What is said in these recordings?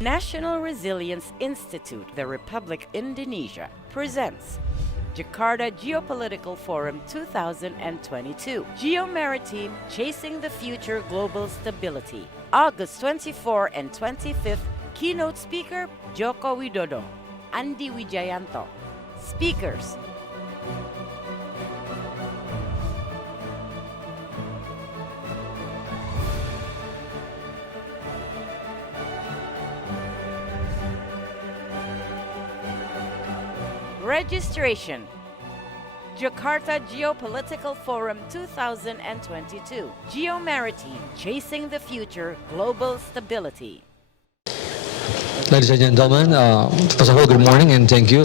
National Resilience Institute, the Republic Indonesia, presents Jakarta Geopolitical Forum 2022, Geo-Maritim Chasing the Future Global Stability, August 24 and 25th, keynote speaker Joko Widodo, Andi Wijayanto. Speakers: Registration: Jakarta Geopolitical Forum 2022, Geo-Maritim Chasing the Future Global Stability. Ladies and gentlemen, first of all, good morning and thank you,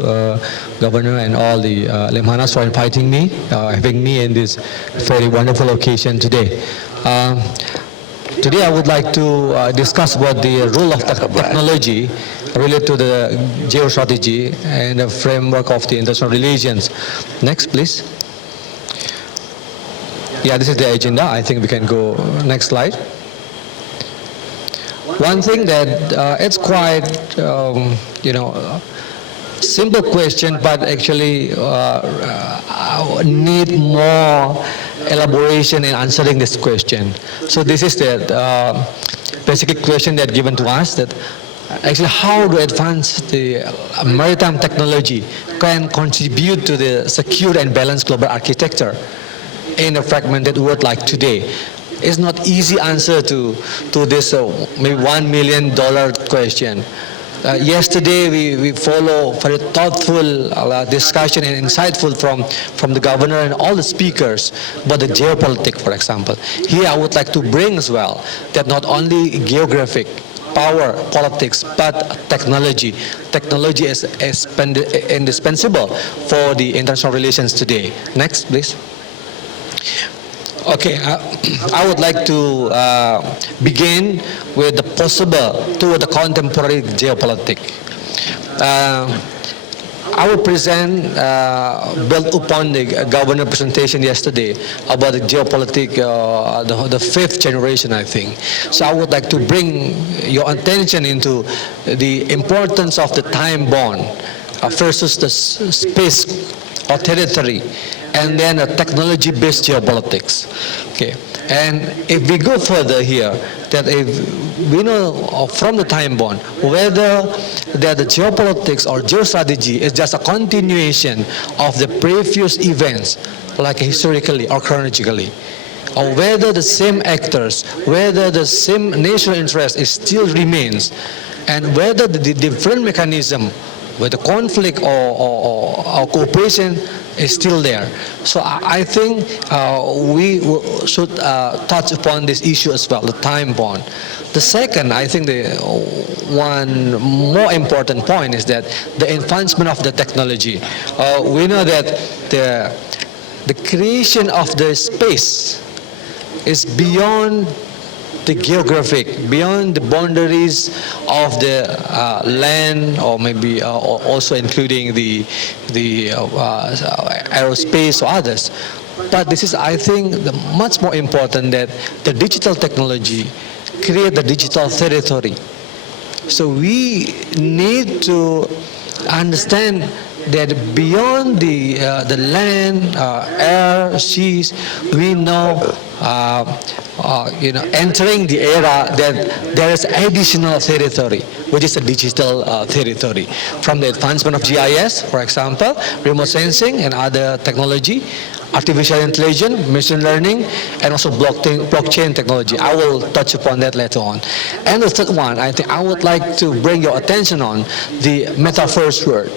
Governor and all the Lemhannas for inviting me, having me in this very wonderful occasion today. Today I would like to discuss about the role of technology related to the geostrategy and the framework of the international relations. Next, please. Yeah, this is the agenda. I think we can go next slide. One thing that it's quite, simple question, but actually need more elaboration in answering this question. So this is the basic question that given to us, that actually how to advance the maritime technology can contribute to the secure and balanced global architecture in a fragmented world like today. It's not easy answer to this maybe $1 million question. Yesterday we follow very thoughtful discussion and insightful from the governor and all the speakers about the geopolitik, for example. Here I would like to bring as well that not only geographic power, politics, but technology. Technology is indispensable for the international relations today. Next, please. Okay, I would like to begin with the possible to the contemporary geopolitik. I will present, built upon the governor presentation yesterday about the geopolitik, the fifth generation, I think. So I would like to bring your attention into the importance of the time bound versus the space or territory, and then a technology-based geopolitics. Okay, and if we go further here, that if we know from the time bound whether that the geopolitics or geostrategy is just a continuation of the previous events, like historically or chronologically, or whether the same actors, whether the same national interest is still remains, and whether the different mechanism, whether conflict or cooperation is still there. So I think we should touch upon this issue as well, the time bound. The second, I think the one more important point is that the advancement of the technology. We know that the creation of the space is beyond the geographic, beyond the boundaries of the land, or maybe also including the aerospace or others. But this is, I think, much more important that the digital technology create the digital territory. So we need to understand that beyond the land, air, seas, we know, entering the era that there is additional territory, which is a digital territory. From the advancement of GIS, for example, remote sensing and other technology, artificial intelligence, machine learning, and also blockchain technology. I will touch upon that later on. And the third one, I think I would like to bring your attention on the metaverse world.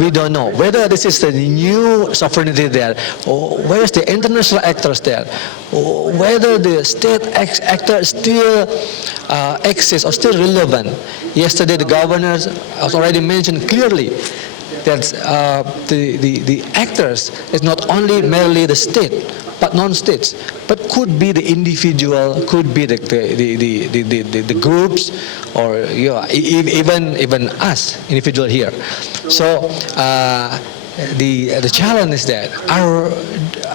We don't know whether this is the new sovereignty there, or where is the international actors there, or whether the state actor still exists or still relevant. Yesterday the governors has already mentioned clearly that the actors is not only merely the state, but non-states, but could be the individual, could be the groups, or even us individual here. So the challenge is that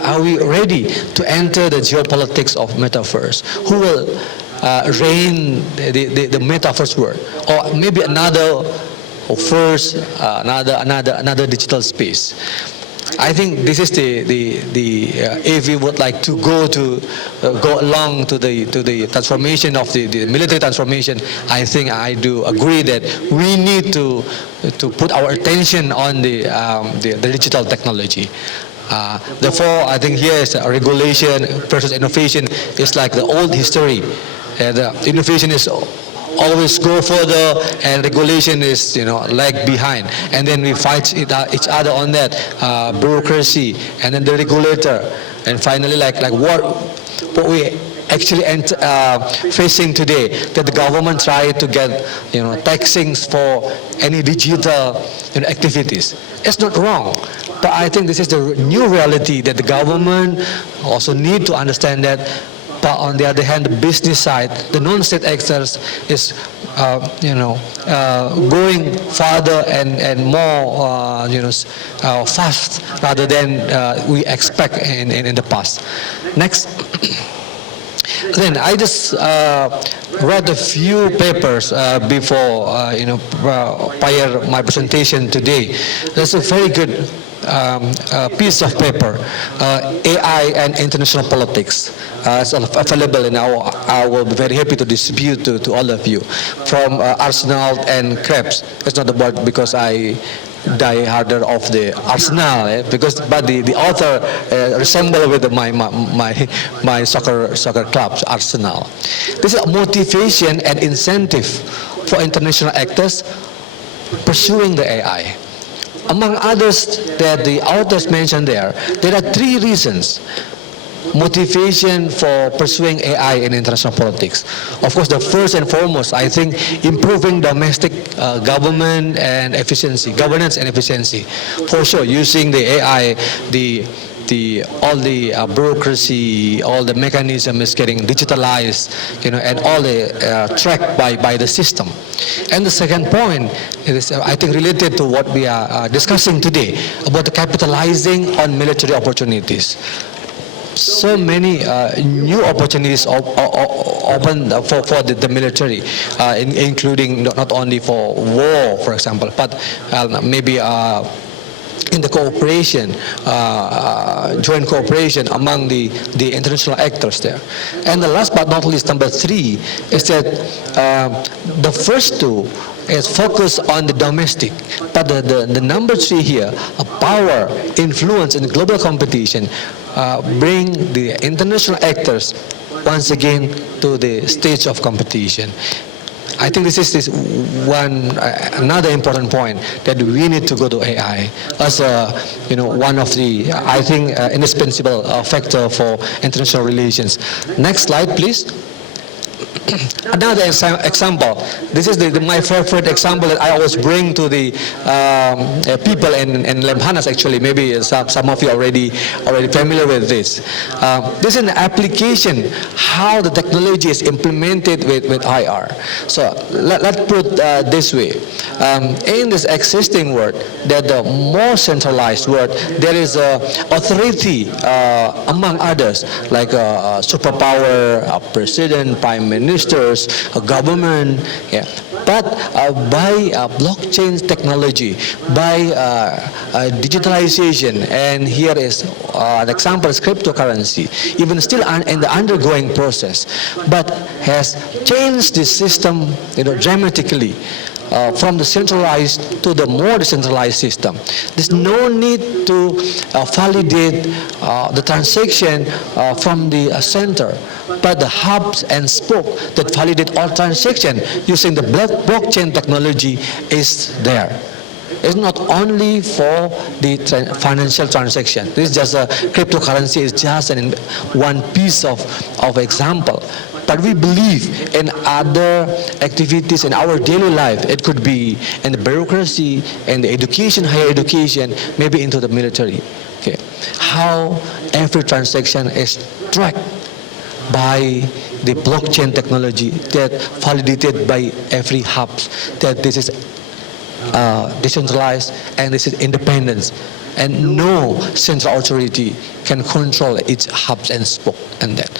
are we ready to enter the geopolitics of metaverse? Who will reign the metaverse world, or maybe another first another digital space. I think this is if we would like to go along to the transformation of the military transformation. I think I do agree that we need to put our attention on the digital technology. Therefore, I think here is regulation versus innovation is like the old history, and innovation is always go further, and regulation is lag behind, and then we fight each other on that bureaucracy, and then the regulator, and finally like what we actually facing today, that the government try to get taxings for any digital activities. It's not wrong, but I think this is the new reality that the government also need to understand that. But on the other hand, the business side, the non-state actors is, going farther and more, fast rather than we expect in the past. Next. Then I just read a few papers before, prior my presentation today. That's a very good piece of paper, AI and international politics. It's available, and I will be very happy to distribute to all of you from Arsenal and Krebs. It's not about because I die harder of the Arsenal, but the author resemble with my soccer clubs, Arsenal. This is a motivation and incentive for international actors pursuing the AI. Among others that the authors mentioned there are three reasons. Motivation for pursuing AI in international politics. Of course, the first and foremost, I think, improving domestic government and efficiency, governance and efficiency. For sure, using the AI, all the bureaucracy, all the mechanism is getting digitalized, and all the tracked by the system. And the second point is, I think, related to what we are discussing today about the capitalizing on military opportunities. So many new opportunities open for the military, including not only for war, for example, but maybe in the cooperation, joint cooperation among the international actors there. And the last but not least, number three, is that the first two is focus on the domestic, but the number three here, power, influence in global competition, bring the international actors once again to the stage of competition. I think this is another important point, that we need to go to AI as one of the, I think, indispensable factor for international relations. Next slide, please. Another example. This is my favorite example that I always bring to the people in Lemhannas. Actually, maybe some of you already familiar with this. This is an application how the technology is implemented with IR. So let's put this way. In this existing world, that the more centralized world, there is authority among others, like superpower, president, prime ministers, a government, but by blockchain technology, by digitalization, and here is an example is cryptocurrency, even still in the undergoing process, but has changed the system dramatically. From the centralized to the more decentralized system. There's no need to validate the transaction from the center, but the hubs and spoke that validate all transactions using the blockchain technology is there. It's not only for the financial transaction. This is just a cryptocurrency is just one piece of example. But we believe in other activities in our daily life. It could be in the bureaucracy, in the education, higher education, maybe into the military. Okay, how every transaction is tracked by the blockchain technology that validated by every hub, that this is decentralized and this is independence, and no central authority can control its hubs and spoke and that.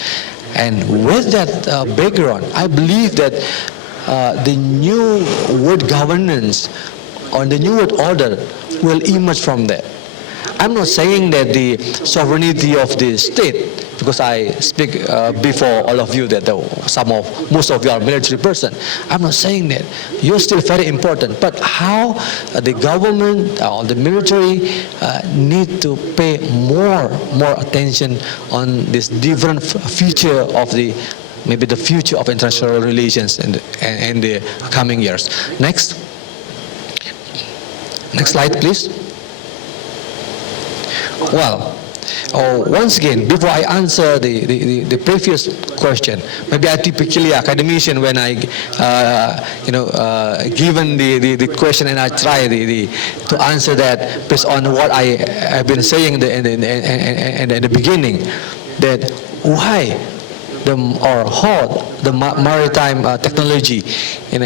And with that background, I believe that the new world governance or the new world order will emerge from that. I'm not saying that the sovereignty of the state, because I speak before all of you that most of you are military person. I'm not saying that. You're still very important. But how the government or the military need to pay more attention on this different feature of maybe the future of international relations in the coming years. Next slide, please. Well, once again, before I answer the previous question, maybe I typically academician when I, given the question and I try to answer that based on what I have been saying in the beginning, that why how the maritime technology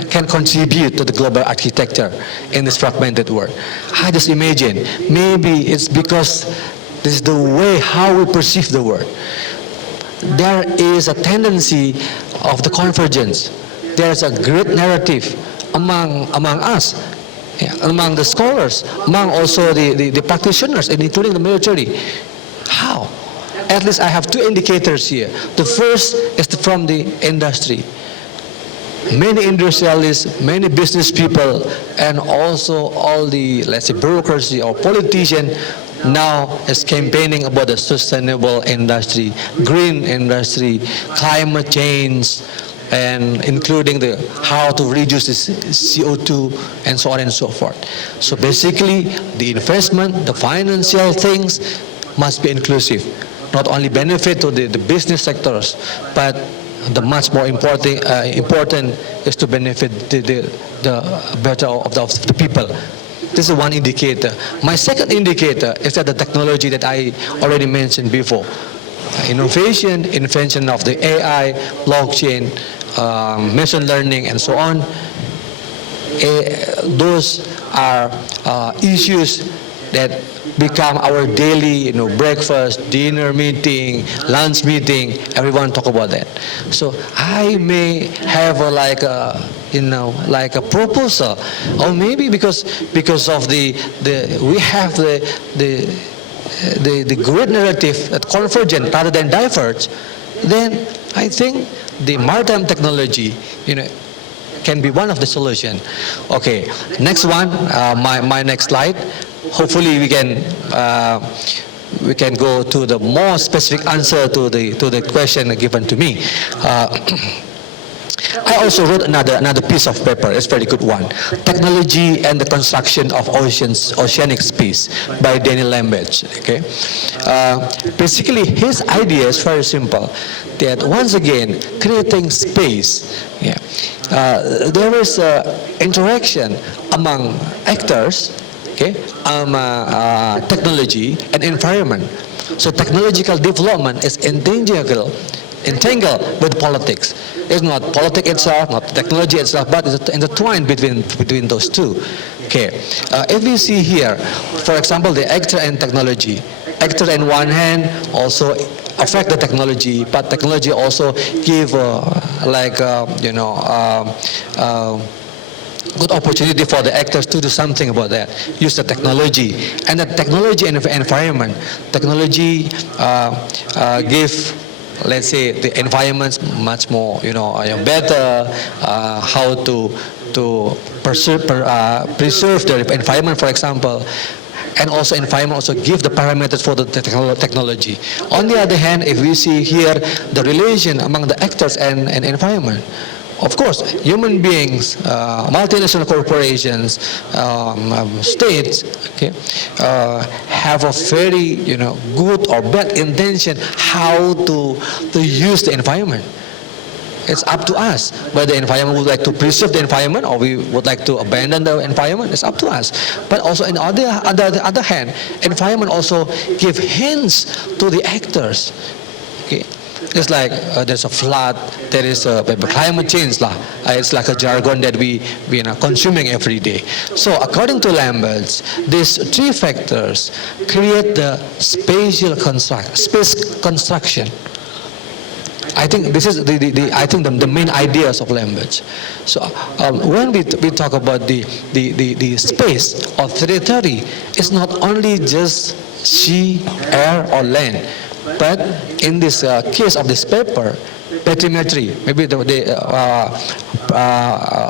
can contribute to the global architecture in this fragmented world. I just imagine maybe it's because this is the way how we perceive the world. There is a tendency of the convergence. There is a great narrative among us, among the scholars, among also the practitioners, and including the military. How? At least I have two indicators here. The first is from the industry. Many industrialists, many business people, and also all the, let's say, bureaucracy or politician now is campaigning about the sustainable industry, green industry, climate change, and including how to reduce this CO2 and so on and so forth. So basically, the investment, the financial things must be inclusive. Not only benefit to the business sectors, but the much more important is to benefit the better of the people. This is one indicator. My second indicator is that the technology that I already mentioned before. Innovation, invention of the AI, blockchain, machine learning, and so on. Those are issues that become our daily, breakfast, dinner meeting, lunch meeting. Everyone talk about that. So I may have like a proposal, or maybe because of we have the great narrative that convergent rather than diverge. Then I think the maritime technology, can be one of the solution. Okay, next one, my next slide. Hopefully we can go to the more specific answer to the question given to me. I also wrote another piece of paper. It's a very good one. Technology and the Construction of Oceanic Space by Daniel Lambert. Okay. Basically, his idea is very simple. That once again, creating space. Yeah. There is interaction among actors. Okay, technology and environment. So technological development is entangled with politics. It's not politics itself, not technology itself, but it's intertwined between those two. Okay, if we see here, for example, the actor and technology. Actor on one hand also affect the technology, but technology also give good opportunity for the actors to do something about that. Use the technology and the technology and environment. Technology give, let's say, the environments much more, better. How to preserve the environment, for example. And also environment also give the parameters for the technology. On the other hand, if we see here the relation among the actors and environment. Of course, human beings, multinational corporations, states, okay, have a very, good or bad intention how to use the environment. It's up to us whether the environment would like to preserve the environment or we would like to abandon the environment. It's up to us. But also on the other hand, environment also give hints to the actors. Okay. It's like there's a flood, there is a climate change. It's like a jargon that we are consuming every day. So according to Lambert, these three factors create the space construction. I think this is the main ideas of language. So when we talk about the space of territory, it's not only just sea, air, or land, but in this case of this paper, bathymetry. Maybe the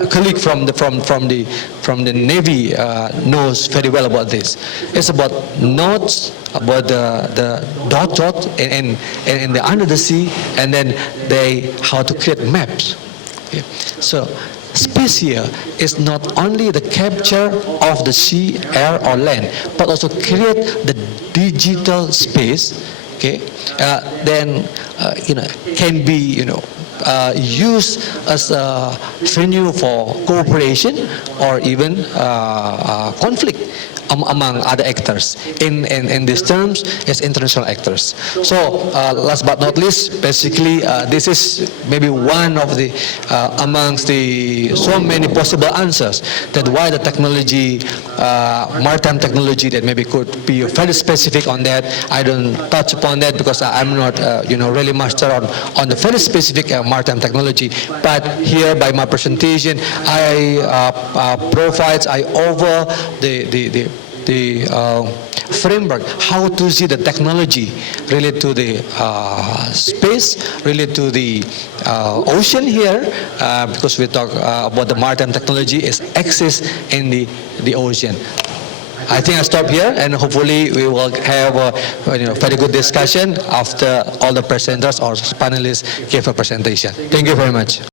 colleague from the Navy knows very well about this. It's about nodes, about the dot and the under the sea, and then how to create maps. Okay. So space here is not only the capture of the sea, air, or land, but also create the digital space. Okay, then can be used as a venue for cooperation or even conflict among other actors. In these terms, it's international actors. So last but not least, basically this is maybe one of the amongst the so many possible answers that why the technology, maritime technology, that maybe could be very specific on that. I don't touch upon that because I'm not really master on the very specific maritime technology. But here by my presentation, I offer the framework, how to see the technology related to the space, related to the ocean here, because we talk about the maritime technology is access in the ocean. I think I stop here, and hopefully we will have a very good discussion after all the presenters or panelists give a presentation. Thank you very much.